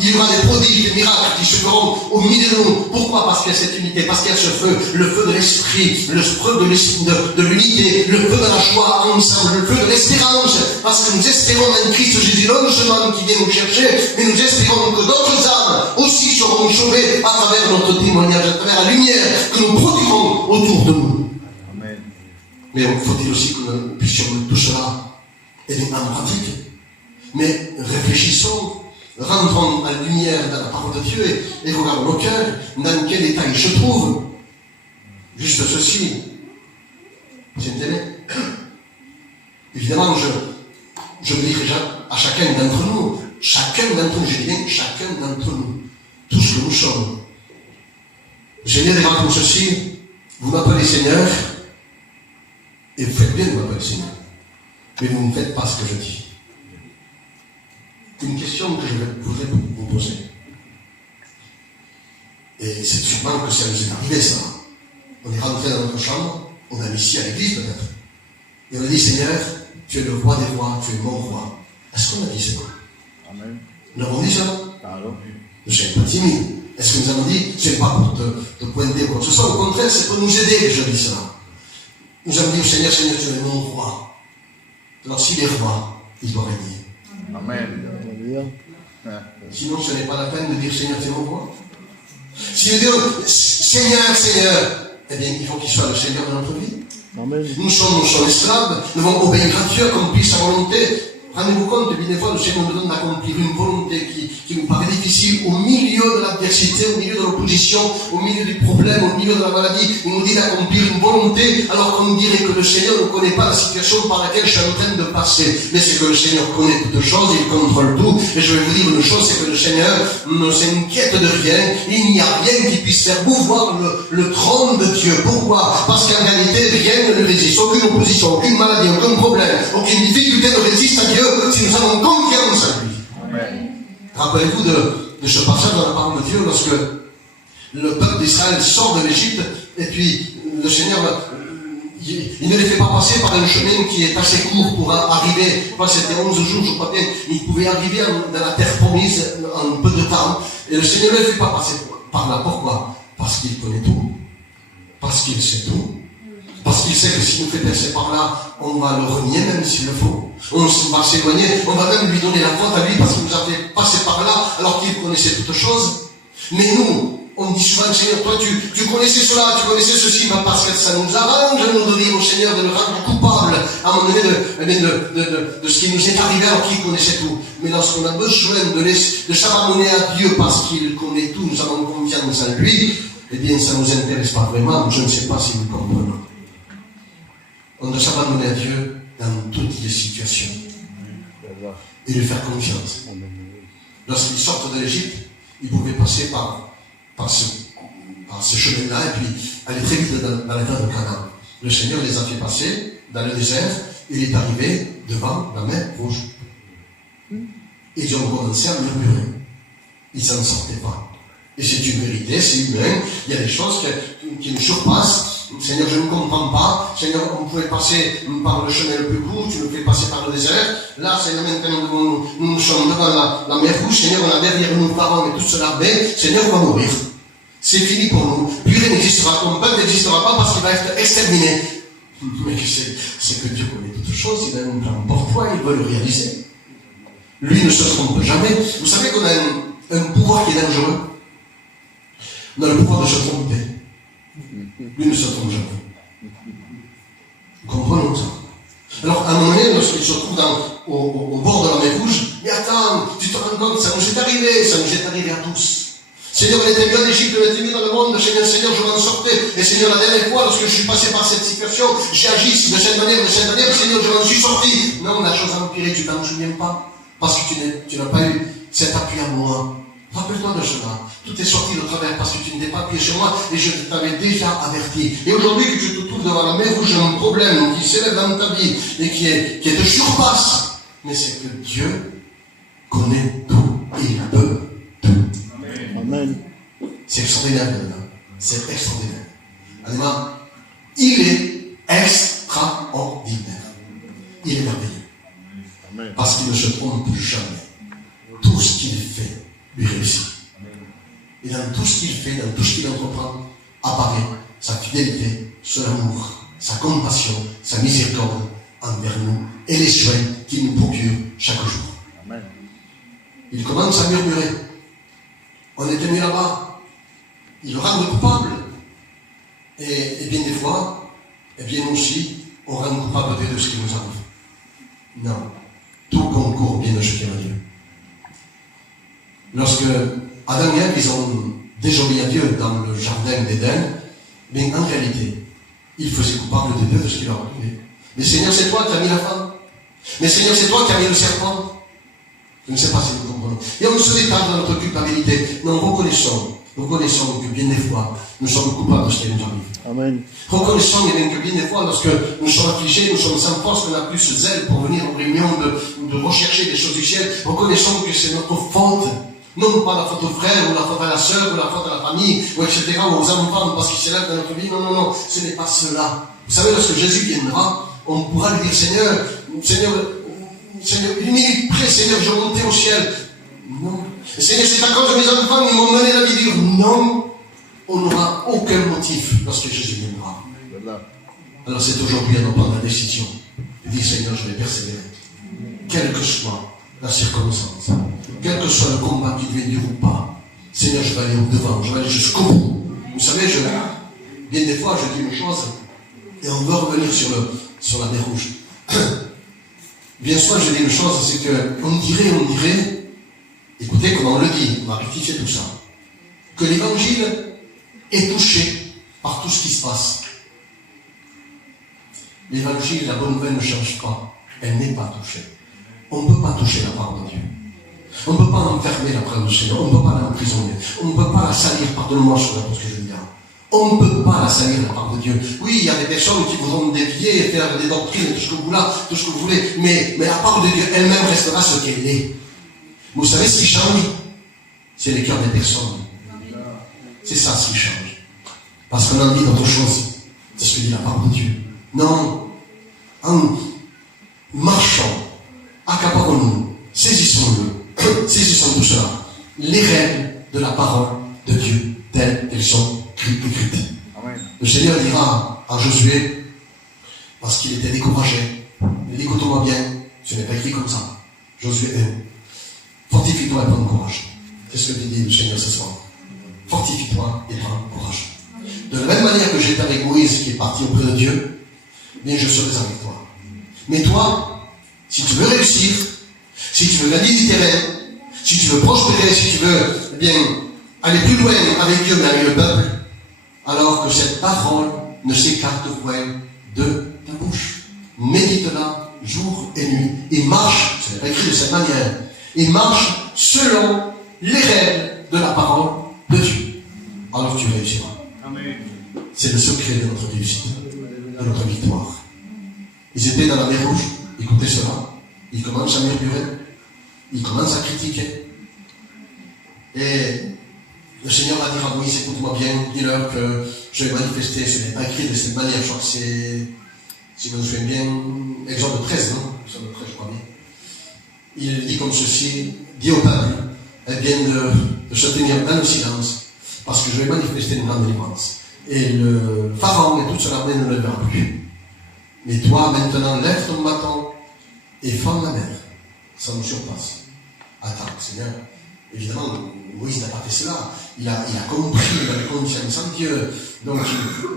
Il y aura des prodiges, des miracles qui se feront au milieu de nous. Pourquoi? Parce qu'il y a cette unité, parce qu'il y a ce feu, le feu de l'esprit, le feu de l'unité, le feu de la joie ensemble, le feu de l'espérance, parce que nous espérons en Christ Jésus, non seulement qui vient nous chercher, mais nous espérons que d'autres âmes aussi seront sauvées à travers notre témoignage, à travers la lumière que nous produirons autour de nous. Amen. Mais faut-il aussi que nous puissions tout cela et en pratique. Mais réfléchissons, rentrons à la lumière de la parole de Dieu et regardons nos cœurs, dans quel état ils se trouvent. Juste ceci. Vous entendez? Évidemment, je me dirais à chacun d'entre nous, je dis bien chacun d'entre nous, tout ce que nous sommes. J'ai né devant tout ceci, vous m'appelez Seigneur, et vous faites bien de m'appeler Seigneur. Mais vous ne faites pas ce que je dis. Une question que je voudrais vous poser. Et c'est sûrement que ça nous est arrivé, ça. On est rentré dans notre chambre, on a mis ici à l'église peut-être. Et on a dit, Seigneur, tu es le roi des rois, tu es mon roi. Est-ce qu'on a dit ça? Amen. Nous avons dit ça? Pardon. Ne soyez pas timide. Est-ce que nous avons dit, ce n'est pas pour te pointer ou quoi que ce soit, au contraire, c'est pour nous aider que je dis cela. Nous avons dit au Seigneur, Seigneur, tu es mon roi. Alors s'il est roi, il doit régner. Amen. Sinon, ce n'est pas la peine de dire Seigneur, c'est mon roi. Si nous disons Seigneur, Seigneur, eh bien, il faut qu'il soit le Seigneur de notre vie. Amen. Nous sommes esclaves, nous devons obéir à Dieu, accomplir sa volonté. Rendez-vous compte, des fois, le Seigneur nous donne d'accomplir une volonté qui nous paraît difficile au milieu de l'adversité, au milieu de l'opposition, au milieu du problème, au milieu de la maladie. Il nous dit d'accomplir une volonté, alors qu'on dirait que le Seigneur ne connaît pas la situation par laquelle je suis en train de passer. Mais c'est que le Seigneur connaît toutes choses, il contrôle tout. Et je vais vous dire une chose, c'est que le Seigneur ne s'inquiète de rien. Il n'y a rien qui puisse faire mouvoir le trône de Dieu. Pourquoi? Parce qu'en réalité, rien ne le résiste. Aucune opposition, aucune maladie, aucun problème, aucune difficulté ne résiste à Dieu si nous avons confiance en lui. Amen. Rappelez-vous de ce passage dans la parole de Dieu lorsque le peuple d'Israël sort de l'Égypte et puis le Seigneur, il ne les fait pas passer par un chemin qui est assez court pour arriver. C'était 11 jours, je crois bien, ils pouvaient arriver dans la terre promise en peu de temps. Et le Seigneur ne les fait pas passer par là. Pourquoi? Parce qu'il connaît tout. Parce qu'il sait tout. Parce qu'il sait que s'il nous fait passer par là, on va le renier même s'il le faut. On va s'éloigner, on va même lui donner la faute à lui parce qu'il nous a fait passer par là alors qu'il connaissait toutes choses. Mais nous, on dit souvent, Seigneur, toi tu connaissais cela, tu connaissais ceci, mais parce que ça nous arrange de dire au Seigneur de le rendre coupable à un moment donné de ce qui nous est arrivé alors qu'il connaissait tout. Mais lorsqu'on a besoin de s'abandonner à Dieu parce qu'il connaît tout, nous avons confiance en lui, eh bien ça ne nous intéresse pas vraiment, je ne sais pas si nous comprenons. On doit s'abandonner à Dieu dans toutes les situations et lui faire confiance. Lorsqu'ils sortent de l'Égypte, ils pouvaient passer par ce chemin-là et puis aller très vite dans la terre de Canaan. Le Seigneur les a fait passer dans le désert il est arrivé devant la mer Rouge. Et ils ont commencé à murmurer. Ils s'en sortaient pas. Et c'est une vérité, c'est humain. Il y a des choses qui nous surpassent. Seigneur, je ne comprends pas. Seigneur, on pouvait passer par le chemin le plus court, tu nous fais passer par le désert. Là, Seigneur, maintenant, nous sommes devant la mer Rouge. Seigneur, on a derrière nous parents et tout cela. Mais, Seigneur, on va mourir. C'est fini pour nous. Purée n'existera pas. Ton peuple n'existera pas parce qu'il va être exterminé. Mais c'est que Dieu connaît toutes choses. Il a un plan pour toi, il veut le réaliser. Lui ne se trompe jamais. Vous savez qu'on a un pouvoir qui est dangereux. On a le pouvoir de se tromper. Lui ne se trompe jamais. Comprenons ça. Alors, à un moment donné, lorsqu'il se trouve au bord de la mer Rouge, mais attends, tu te rends compte, ça nous est arrivé à tous. Seigneur, on était mis en Égypte, on était mis dans le monde, Seigneur, je m'en sortais. Et Seigneur, la dernière fois, lorsque je suis passé par cette situation, j'ai agi de cette manière, Seigneur, je m'en suis sorti. Non, la chose a empiré, tu t'en souviens pas. Parce que tu n'as pas eu cet appui à moi. Rappelle-toi de cela. Tout est sorti de travers parce que tu ne t'es pas appuyé sur moi et je t'avais déjà averti. Et aujourd'hui que tu te trouves devant la mer Rouge, un problème qui s'élève dans ta vie et qui te surpasse. Mais c'est que Dieu connaît tout et il peut tout. Amen. C'est extraordinaire, là. C'est extraordinaire. Alléluia. Il est extraordinaire. Il est merveilleux. Amen. Parce qu'il ne se trompe jamais. Tout ce qu'il fait lui réussit. Et dans tout ce qu'il fait, dans tout ce qu'il entreprend, apparaît sa fidélité, son amour, sa compassion, sa miséricorde envers nous et les soins qu'il nous procure chaque jour. Amen. Il commence à murmurer. On était mis là-bas. Il le rend coupable. Et bien des fois, et bien aussi, on rend coupable de ce qui nous arrive. Non. Tout concourt bien de ce qui est Dieu. Lorsque Adam et Ève, ils ont désobéi à Dieu dans le jardin d'Éden, mais en réalité, ils faisaient coupable de Dieu de ce qui leur arrivait. Mais Seigneur, c'est toi qui as mis la femme. Mais Seigneur, c'est toi qui as mis le serpent. Je ne sais pas si vous comprenez. Et on se détache dans notre culpabilité. Non, reconnaissons que bien des fois, nous sommes coupables de ce qui nous arrive. Amen. Reconnaissons que bien des fois, lorsque nous sommes affligés, nous sommes sans force, qu'on n'a plus ce zèle pour venir aux réunions de rechercher des choses du ciel. Reconnaissons que c'est notre faute. Non pas la faute au frère, ou la faute à la sœur, ou la faute à la famille, ou etc., ou aux enfants, parce qu'ils s'élèvent dans notre vie. Non, ce n'est pas cela. Vous savez, lorsque Jésus viendra, on pourra lui dire, Seigneur, une minute près, Seigneur, je montais au ciel. Non. Seigneur, c'est à cause de mes enfants, ils m'ont mené la vie dure. Non. On n'aura aucun motif lorsque Jésus viendra. Alors c'est aujourd'hui à nous prendre la décision de dire, Seigneur, je vais persévérer. Quelle que soit la circonstance, quel que soit le combat qui devait dire ou pas, Seigneur, je vais aller au devant, je vais aller jusqu'au bout. Vous savez, bien des fois, je dis une chose, et on veut revenir sur la mer Rouge. Bien sûr, je dis une chose, c'est qu'on dirait, écoutez comment on le dit, on va rectifier tout ça, que l'évangile est touché par tout ce qui se passe. L'évangile, la bonne nouvelle ne change pas, elle n'est pas touchée. On ne peut pas toucher la parole de Dieu. On ne peut pas enfermer la parole du Seigneur, on ne peut pas l'emprisonner, on ne peut pas la salir, pardonne-moi sur la ce que je veux dire. On ne peut pas la salir, la parole de Dieu. Oui, il y a des personnes qui voudront dévier et faire des doctrines, tout ce que vous voulez, mais la parole de Dieu elle-même restera ce qu'elle est. Vous savez ce qui change? C'est les cœurs des personnes. C'est ça ce qui change. Parce qu'on a envie d'autre chose. C'est ce que dit la parole de Dieu. Non. En marchant, accaparons-nous, saisissons-le, saisissons tout cela. Les règles de la parole de Dieu, telles qu'elles sont écrites. Amen. Le Seigneur dira à Josué, parce qu'il était découragé, il dit, écoute-moi bien, ce n'est pas écrit comme ça. Josué 1. Fortifie-toi et prends courage. C'est ce que dit le Seigneur ce soir. Fortifie-toi et prends courage. De la même manière que j'étais avec Moïse qui est parti auprès de Dieu, bien je serai avec toi. Mais toi, si tu veux réussir, si tu veux gagner du terrain, si tu veux prospérer, si tu veux bien aller plus loin avec Dieu mais avec le peuple, alors que cette parole ne s'écarte point de ta bouche. Médite-la jour et nuit. Et marche, ce n'est pas écrit de cette manière, et marche selon les règles de la parole de Dieu. Alors tu réussiras. Amen. C'est le secret de notre réussite, de notre victoire. Ils étaient dans la mer Rouge, écoutez cela, ils commencent à murmurer, ils commencent à critiquer. Et le Seigneur va dire à Moïse, écoute-moi bien, dis-leur que je vais manifester, ce n'est pas écrit de cette manière, je crois que c'est, si je me souviens bien, Exode 13, non? Exode 13, je crois bien. Il dit comme ceci, dis au peuple, eh bien, de se tenir dans le silence, parce que je vais manifester une grande délivrance. Et le pharaon et toute son armée ne le verra plus. Mais toi, maintenant, lève ton bâton et fends la mer. Ça nous surpasse. Attends, Seigneur. Évidemment, Moïse n'a pas fait cela. Il a compris, il avait confiance en Dieu. Donc,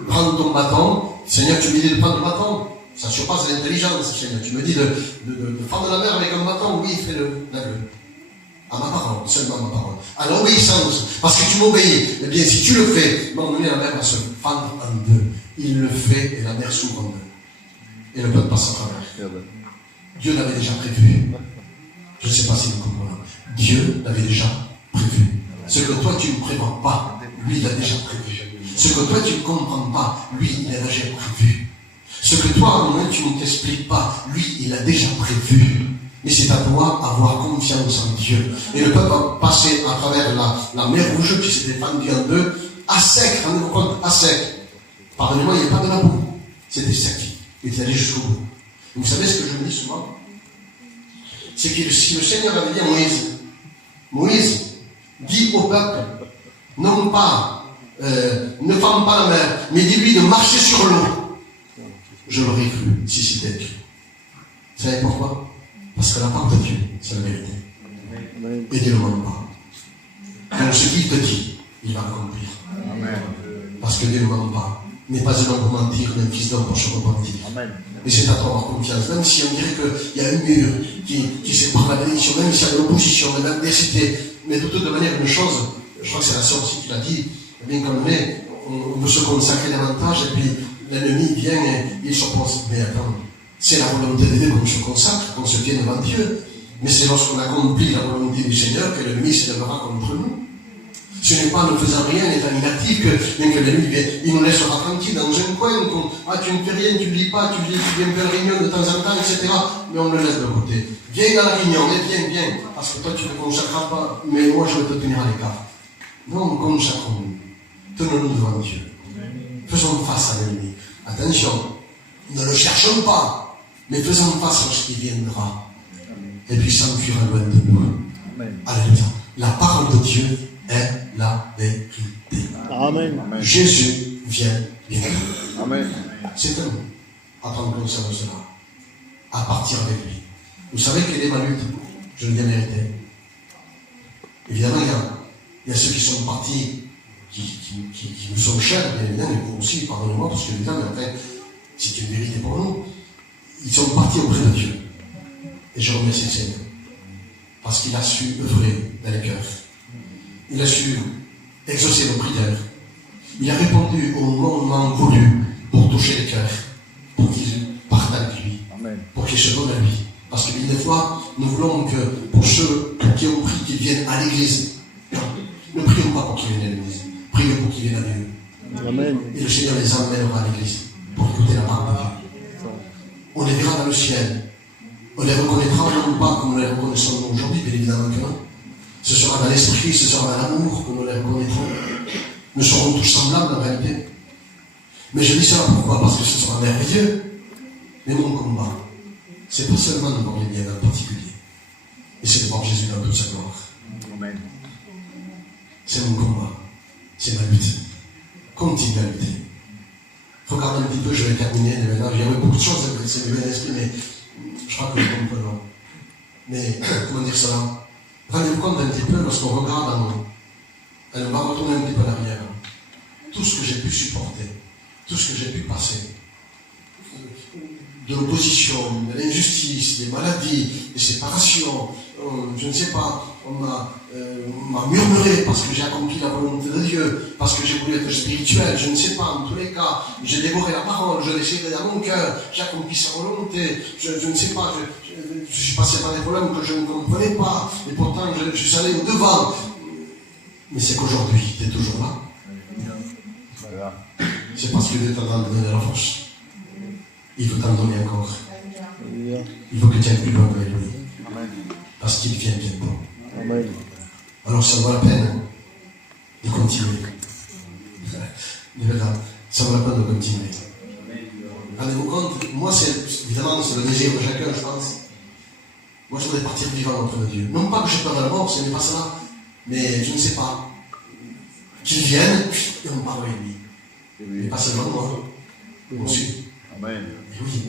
prends ton bâton. Seigneur, tu me dis de prendre le bâton. Ça surpasse l'intelligence, Seigneur. Tu me dis de fendre la mer avec un bâton. Oui, fais-le. Lève-le. À ma parole, seulement à ma parole. À l'obéissance, parce que tu m'obéis. Eh bien, si tu le fais, la mer va se fendre en deux. Il le fait et la mer s'ouvre en deux. Et le peuple passe à travers. Dieu l'avait déjà prévu. Je ne sais pas si vous comprenez. Dieu l'avait déjà prévu. Ce que toi tu ne prévois pas, lui il a déjà prévu. Ce que toi tu ne comprends pas, lui il a déjà prévu. Ce que toi à un moment tu ne t'expliques pas, lui il a déjà prévu. Mais c'est à toi d'avoir confiance en Dieu. Et le peuple a passé à travers la mer Rouge qui s'était fendue en deux, à sec, rendez-vous compte, à sec. Pardonnez-moi, il n'y avait pas de la boue. C'était sec. Il est allé jusqu'au bout. Vous savez ce que je me dis souvent? C'est que si le Seigneur avait dit à Moïse, dis au peuple, non pas, ne ferme pas la mer, mais dis-lui de marcher sur l'eau. Je l'aurais cru, si c'était écrit. Vous savez pourquoi? Parce que la part de Dieu, c'est la vérité. Et Dieu ne ment pas. Donc ce qu'il te dit, il va accomplir. Parce que Dieu ne ment pas. N'est pas un homme pour mentir, mais un fils d'homme pour se repentir. Mais c'est à toi d'avoir confiance. Même si on dirait qu'il y a un mur qui sépare la bénédiction, même s'il y a de l'opposition, de l'adversité, mais de toute manière, une chose, je crois que c'est la sœur aussi qui l'a dit, bien comme on veut se consacrer davantage, et puis l'ennemi vient et il s'oppose. Mais attends, c'est la volonté de Dieu qu'on se consacre, qu'on se tienne devant Dieu. Mais c'est lorsqu'on accomplit la volonté du Seigneur que l'ennemi s'élèvera contre nous. Ce n'est pas en ne faisant rien, étant inactif, que l'ennemi vient, il nous laissera tranquille dans un coin, tu ne fais rien, tu ne lis pas, tu viens faire une réunion de temps en temps, etc. Mais on le laisse de côté. Viens dans la réunion, viens, parce que toi tu ne te consacreras pas, mais moi je vais te tenir à l'écart. Non, consacrons-nous. Tenons-nous devant Dieu. Faisons face à l'ennemi. Attention, ne le cherchons pas, mais faisons face lorsqu'il viendra. Et puis s'enfuira loin de nous. Alléluia. La parole de Dieu est la vérité. Amen. Jésus vient bientôt. Amen. C'est à nous à prendre conscience de cela, à partir avec lui. Vous savez quelle est ma lutte? Je le dis la vérité. Évidemment, il y a ceux qui sont partis, qui nous sont chers, bien évidemment, et vous aussi, pardonnez-moi, parce que évidemment, en fait, c'est une vérité pour nous. Ils sont partis auprès de Dieu. Et je remercie le Seigneur. Parce qu'il a su œuvrer dans les cœurs. Il a su exaucer nos prières. Il a répondu au moment voulu pour toucher les cœurs, pour qu'ils partent avec lui, pour qu'ils se donnent à lui. Parce que des fois, nous voulons que pour ceux qui ont pris qu'ils viennent à l'église, ne prions pas pour qu'ils viennent à l'église, prions pour qu'ils viennent à Dieu. Amen. Et le Seigneur les emmènera à l'église pour écouter la parole de Dieu. On les verra dans le ciel. On les reconnaîtra non pas comme nous les reconnaissons aujourd'hui, bien évidemment que non. Ce sera dans l'esprit, ce sera dans l'amour que nous les reconnaîtrons. Nous serons tous semblables en réalité. Mais je dis cela pourquoi? Parce que ce sera merveilleux. Mais mon combat, c'est pas seulement de voir les biens en particulier, mais c'est de voir Jésus dans toute sa gloire. Amen. C'est mon combat, c'est ma lutte. Continue à lutter. Regardez un petit peu, je vais terminer. Maintenant, il y avait beaucoup de choses à c'est bien l'esprit, mais je crois que nous comprenons. Mais comment dire cela? Rendez-vous compte un petit peu lorsqu'on regarde en nous. Elle va retourner un petit peu en arrière. Tout ce que j'ai pu supporter, tout ce que j'ai pu passer, de l'opposition, de l'injustice, des maladies, des séparations, je ne sais pas, on m'a murmuré parce que j'ai accompli la volonté de Dieu, parce que j'ai voulu être spirituel, je ne sais pas, en tous les cas, j'ai dévoré la parole, je l'ai serré dans mon cœur, j'ai accompli sa volonté, je ne sais pas, je suis passé par des problèmes que je ne comprenais pas, et pourtant je suis allé au devant. Mais c'est qu'aujourd'hui, tu es toujours là. C'est parce que Dieu t'a donné la force. il veut t'en donner encore. Alléluia. Il veut que tu ailles plus loin avec lui. Amen. Parce qu'il vient bientôt. Amen. Alors ça vaut la peine de continuer. De verdad, ça vaut la peine de continuer. Rendez-vous compte, moi évidemment c'est le désir de chacun, je pense. Moi je voudrais partir vivant auprès de Dieu. Non pas que j'ai peur de la mort, ce n'est pas cela, mais je ne sais pas. Qu'il vienne et on parle avec lui. Mais pas seulement moi, moi aussi. Amen. Et oui,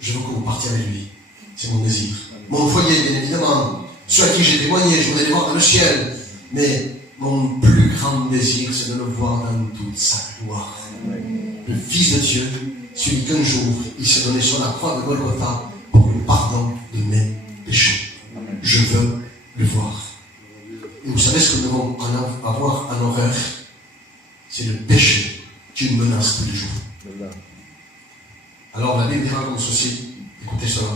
je veux que vous partiez avec lui. C'est mon désir. Mon foyer, bien évidemment, ceux à qui j'ai témoigné, je voudrais les voir dans le ciel. Mais mon plus grand désir, c'est de le voir dans toute sa gloire. Le Fils de Dieu, celui qu'un jour, il s'est donné sur la croix de Golgotha pour le pardon de mes péchés. Je veux le voir. Et vous savez ce que nous devons avoir en horreur? C'est le péché qui nous menace tous les jours. Alors la Bible dira comme ceci, écoutez cela.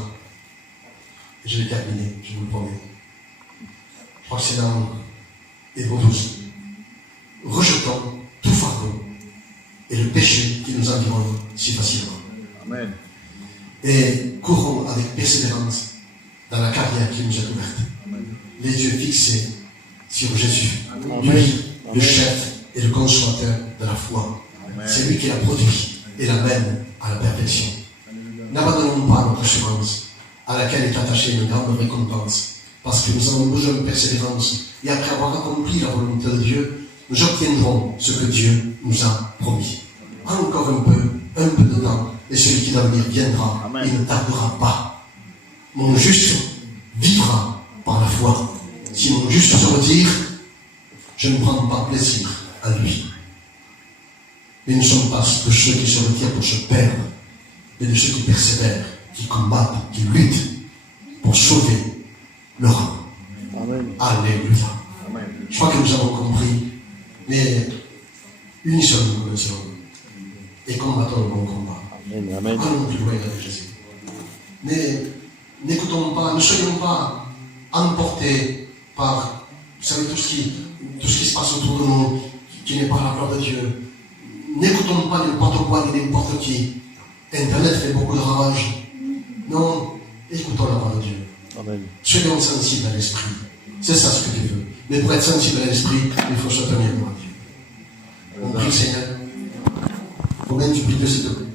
Et je vais terminer, je vous le promets. Je crois que c'est dans Hébreux 12. Rejetons tout fardeau et le péché qui nous environne si facilement. Amen. Et courons avec persévérance dans la carrière qui nous est ouverte. Les yeux fixés sur Jésus, lui, le chef et le consommateur de la foi. C'est lui qui la produit et l'amène à la perfection. N'abandonnons pas notre assurance à laquelle est attachée une grande récompense, parce que nous avons besoin de persévérance, et après avoir accompli la volonté de Dieu, nous obtiendrons ce que Dieu nous a promis. Encore un peu de temps, et celui qui d'avenir viendra, Amen. il ne tardera pas. Mon juste vivra par la foi. Si mon juste se retire, je ne prends pas plaisir à lui. Mais nous ne sommes pas de ceux qui se retirent pour se perdre, mais de ceux qui persévèrent, qui combattent, qui luttent pour sauver leur âme. Amen. Alléluia. Amen. Je crois que nous avons compris, mais unissons-nous comme ça et combattons le bon combat. Amen. Amen. Allons plus loin avec Jésus. Mais n'écoutons pas, ne soyons pas emportés par, vous savez, tout ce qui se passe autour de nous, qui n'est pas la gloire de Dieu. N'écoutons pas n'importe quoi ni n'importe qui. Internet fait beaucoup de ravages. Non, écoutons la parole de Dieu. Amen. Soyons sensibles à l'esprit. C'est ça ce que Dieu veut. Mais pour être sensible à l'esprit, il faut se tenir pour Dieu. On prie, Seigneur. Combien tu pries Dieu, s'il te plaît?